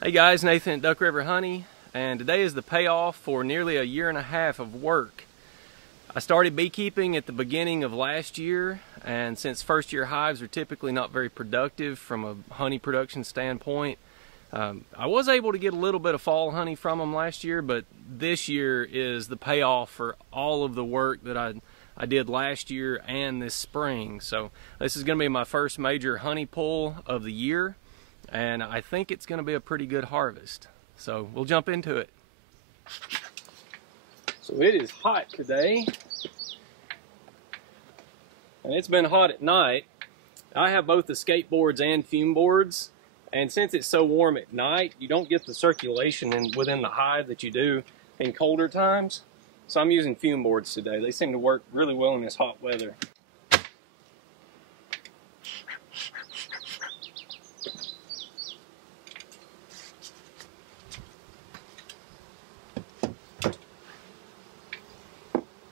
Hey guys, Nathan at Duck River Honey, and today is the payoff for nearly a year and a half of work. I started beekeeping at the beginning of last year, and since first year hives are typically not very productive from a honey production standpoint, I was able to get a little bit of fall honey from them last year, but this year is the payoff for all of the work that I did last year and this spring. So this is going to be my first major honey pull of the year, and I think it's going to be a pretty good harvest. So we'll jump into it. So it is hot today, and it's been hot at night. I have both the skateboards and fume boards, and since it's so warm at night, you don't get the circulation within the hive that you do in colder times. So I'm using fume boards today. They seem to work really well in this hot weather.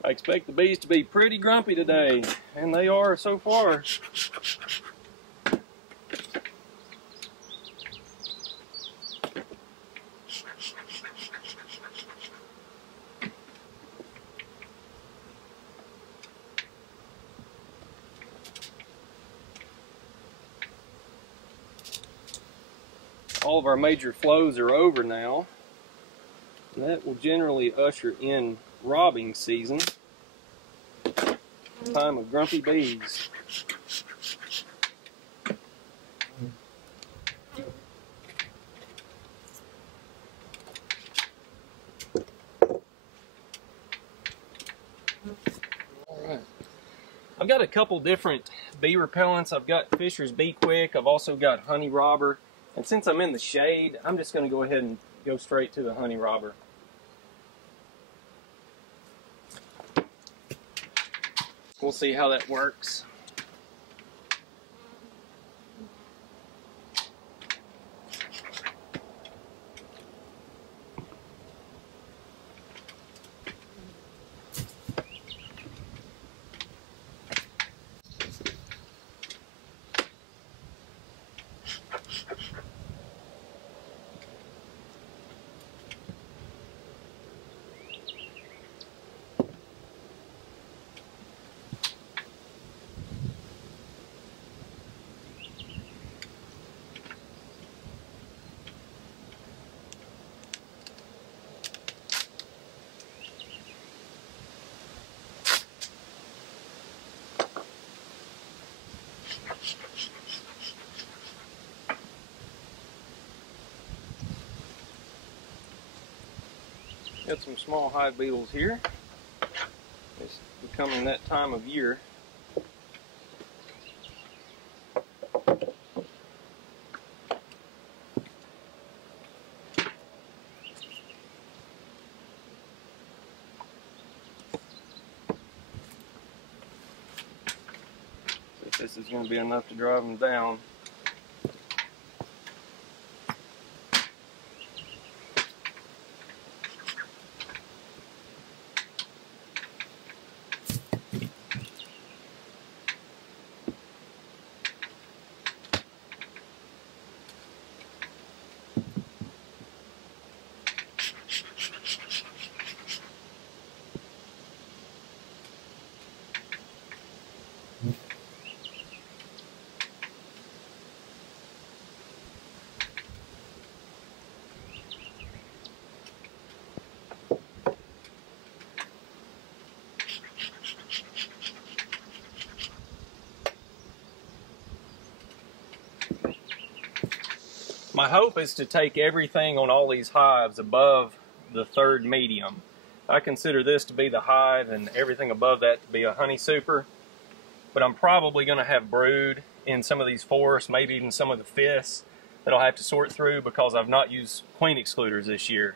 I expect the bees to be pretty grumpy today, and they are so far. All of our major flows are over now, and that will generally usher in robbing season, time of grumpy bees. Alright, I've got a couple different bee repellents. I've got Fisher's Bee Quick, I've also got Honey Robber, and since I'm in the shade, I'm just going to go ahead and go straight to the Honey Robber. We'll see how that works. Got some small hive beetles here. It's becoming that time of year. See if this is going to be enough to drive them down. My hope is to take everything on all these hives above the third medium. I consider this to be the hive and everything above that to be a honey super, but I'm probably going to have brood in some of these forests, maybe even some of the fifths that I'll have to sort through because I've not used queen excluders this year.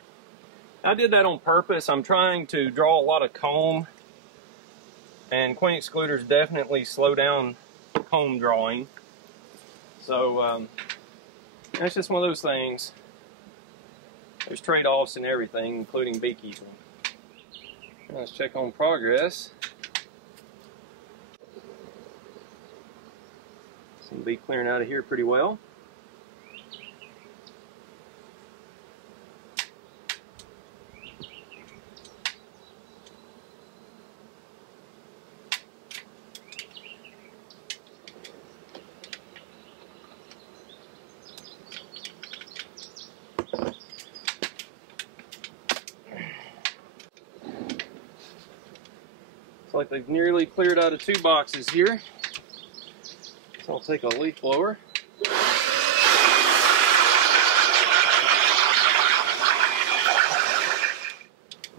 I did that on purpose. I'm trying to draw a lot of comb, and queen excluders definitely slow down comb drawing. So that's just one of those things. There's trade-offs in everything, including beekeeping. Let's check on progress. Seem to be clearing out of here pretty well. like they've nearly cleared out of 2 boxes here. So I'll take a leaf blower.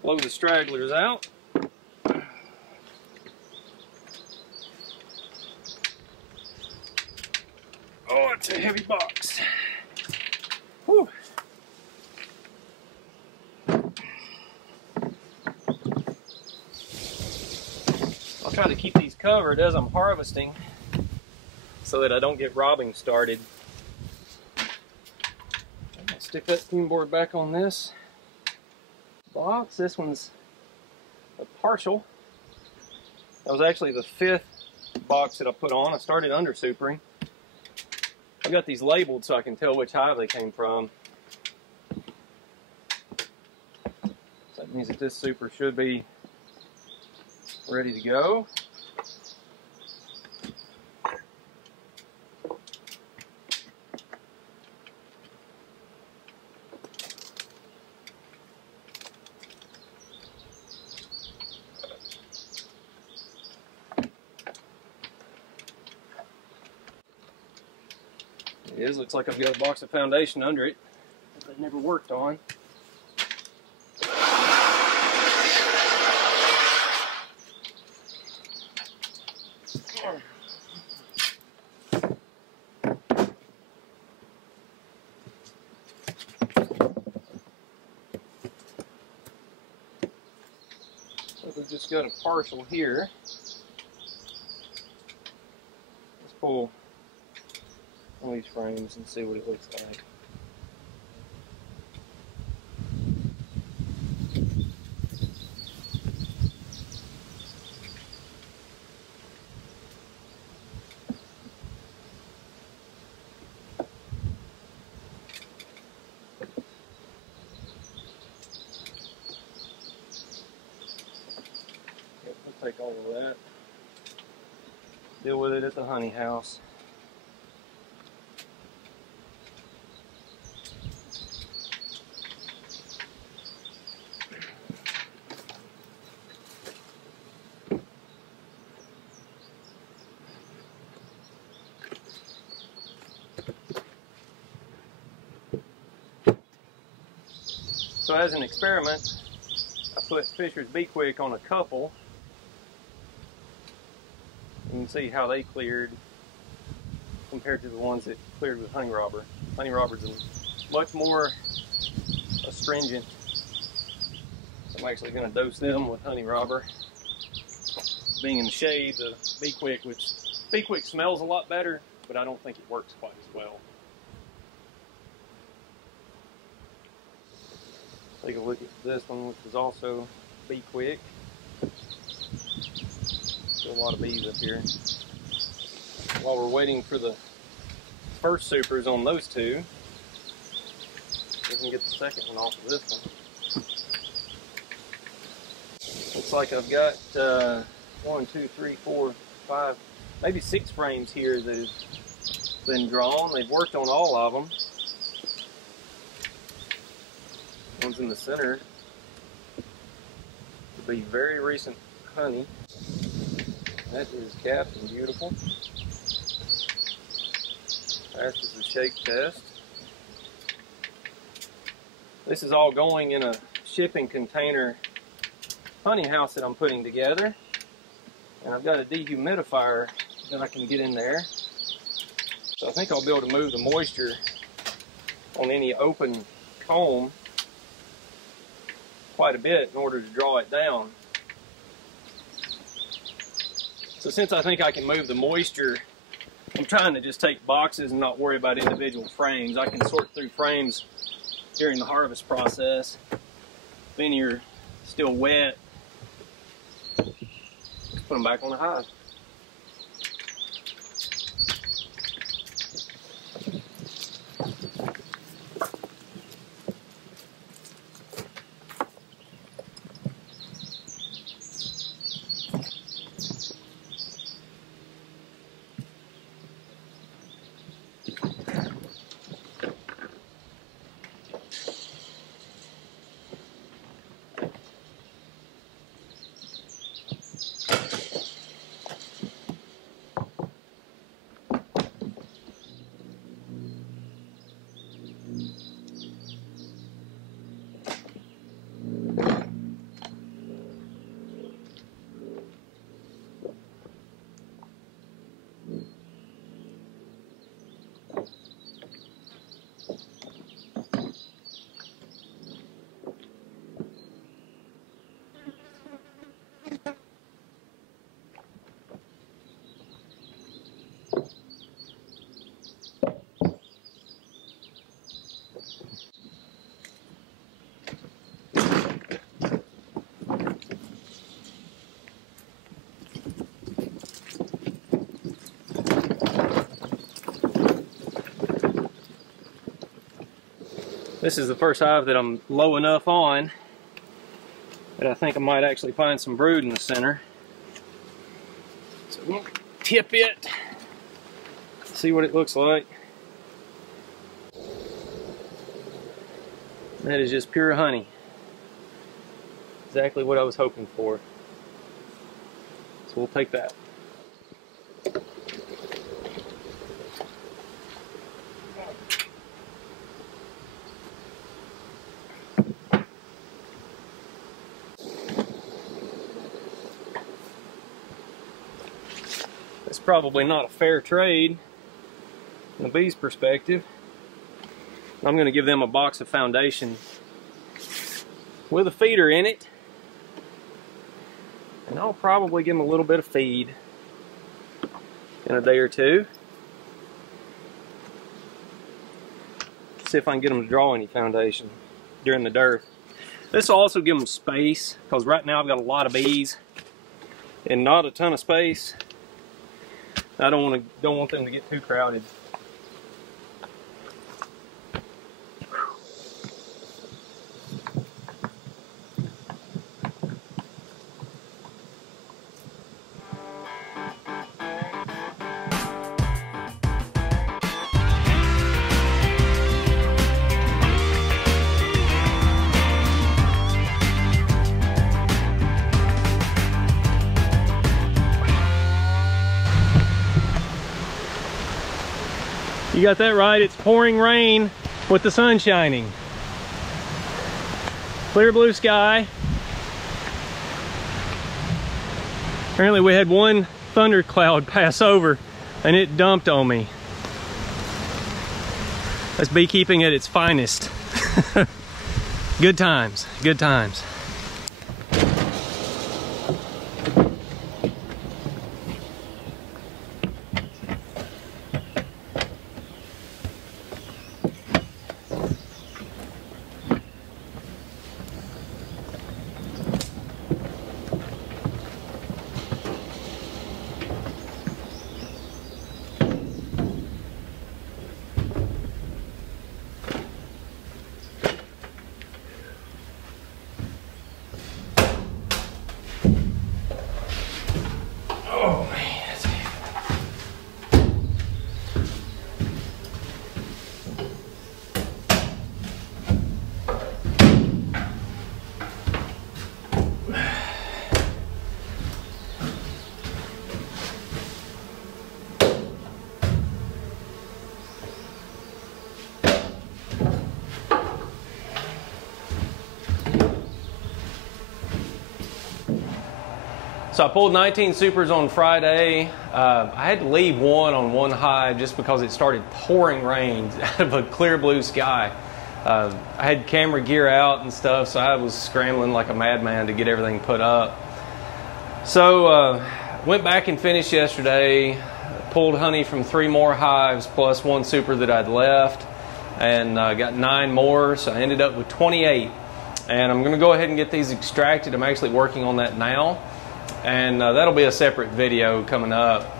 Blow the stragglers out. Oh, it's a heavy box. Whew. I'll try to keep these covered as I'm harvesting so that I don't get robbing started. I'm gonna stick that fume board back on this box. This one's a partial. That was actually the 5th box that I put on. I started under supering. I've got these labeled so I can tell which hive they came from. So that means that this super should be ready to go. It is. Looks like I've got a box of foundation under it that I've never worked on. So we've just got a partial here. Let's pull one of these frames and see what it looks like. Yep, we'll take all of that. Deal with it at the honey house. So as an experiment, I put Fisher's Bee Quick on a couple. You can see how they cleared compared to the ones that cleared with Honey Robber. Honey Robber's much more astringent. I'm actually going to dose them with Honey Robber. Being in the shade, the Bee Quick, which Bee Quick smells a lot better, but I don't think it works quite as well. Take a look at this one, which is also Bee Quick. Still a lot of bees up here. While we're waiting for the first supers on those two, we can get the second one off of this one. Looks like I've got 1, 2, 3, 4, 5, maybe 6 frames here that have been drawn. They've worked on all of them. One's in the center. It'll be very recent honey. That is capped and beautiful. Passes the shake test. This is all going in a shipping container honey house that I'm putting together. And I've got a dehumidifier that I can get in there. So I think I'll be able to move the moisture on any open comb quite a bit in order to draw it down. So since I think I can move the moisture, I'm trying to just take boxes and not worry about individual frames. I can sort through frames during the harvest process. If any are still wet, just put them back on the hive. This is the first hive that I'm low enough on that I think I might actually find some brood in the center. So we'll tip it, see what it looks like. That is just pure honey. Exactly what I was hoping for. So we'll take that. It's probably not a fair trade from the bees' perspective. I'm going to give them a box of foundation with a feeder in it, and I'll probably give them a little bit of feed in a day or two. See if I can get them to draw any foundation during the dearth. This will also give them space, because right now I've got a lot of bees and not a ton of space. I don't want them to get too crowded. You got that right, it's pouring rain with the sun shining. Clear blue sky. Apparently we had one thundercloud pass over and it dumped on me. That's beekeeping at its finest. Good times, good times. So I pulled 19 supers on Friday. I had to leave one on one hive just because it started pouring rain out of a clear blue sky. I had camera gear out and stuff, so I was scrambling like a madman to get everything put up. So went back and finished yesterday, pulled honey from 3 more hives plus 1 super that I'd left, and got 9 more, so I ended up with 28. And I'm going to go ahead and get these extracted. I'm actually working on that now. And that'll be a separate video coming up.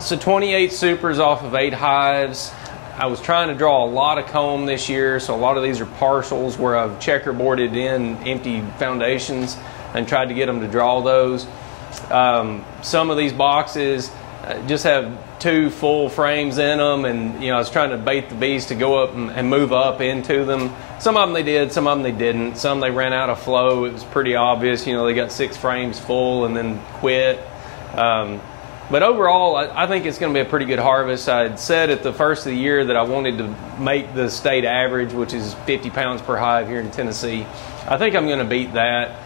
So 28 supers off of 8 hives. I was trying to draw a lot of comb this year, so a lot of these are partials where I've checkerboarded in empty foundations and tried to get them to draw those. Some of these boxes just have 2 full frames in them, and I was trying to bait the bees to go up and move up into them. Some of them they did, some of them they didn't. Some they ran out of flow. It was pretty obvious, they got 6 frames full and then quit. But overall, I think it's going to be a pretty good harvest. I had said at the first of the year that I wanted to make the state average, which is 50 pounds per hive here in Tennessee. I think I'm going to beat that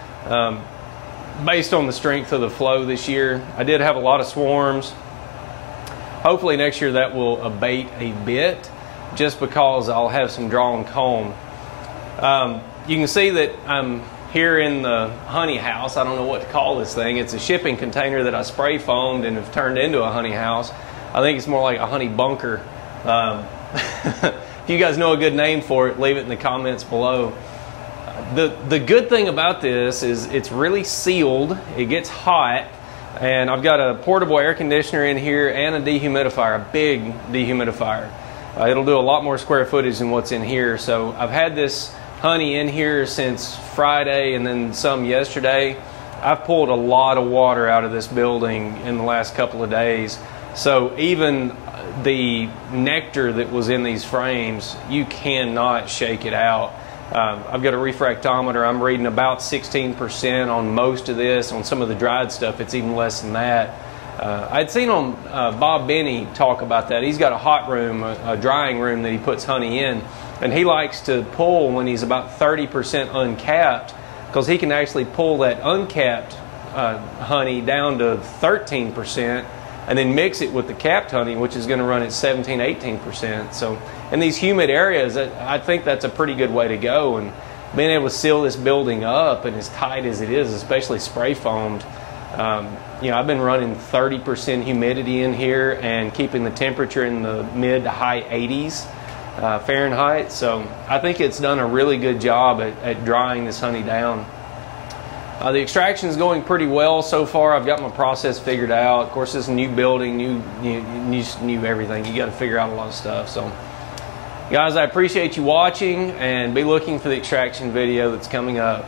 based on the strength of the flow this year. I did have a lot of swarms. Hopefully next year that will abate a bit, just because I'll have some drawn comb. You can see that I'm here in the honey house. I don't know what to call this thing. It's a shipping container that I spray foamed and have turned into a honey house. I think it's more like a honey bunker. If you guys know a good name for it, leave it in the comments below. The good thing about this is it's really sealed. It gets hot. And I've got a portable air conditioner in here and a dehumidifier, a big dehumidifier. It'll do a lot more square footage than what's in here. So I've had this honey in here since Friday and then some yesterday. I've pulled a lot of water out of this building in the last couple of days. So even the nectar that was in these frames, you cannot shake it out. I've got a refractometer. I'm reading about 16% on most of this. On some of the dried stuff, it's even less than that. I'd seen on Bob Benny talk about that. He's got a hot room, a drying room that he puts honey in, and he likes to pull when he's about 30% uncapped, because he can actually pull that uncapped honey down to 13% and then mix it with the capped honey, which is going to run at 17, 18%. So in these humid areas, I think that's a pretty good way to go. And being able to seal this building up and as tight as it is, especially spray foamed, you know, I've been running 30% humidity in here and keeping the temperature in the mid to high 80s Fahrenheit. So I think it's done a really good job at drying this honey down. The extraction is going pretty well so far. I've got my process figured out. Of course, this is a new building, new everything. You got to figure out a lot of stuff. So, guys, I appreciate you watching, and be looking for the extraction video that's coming up.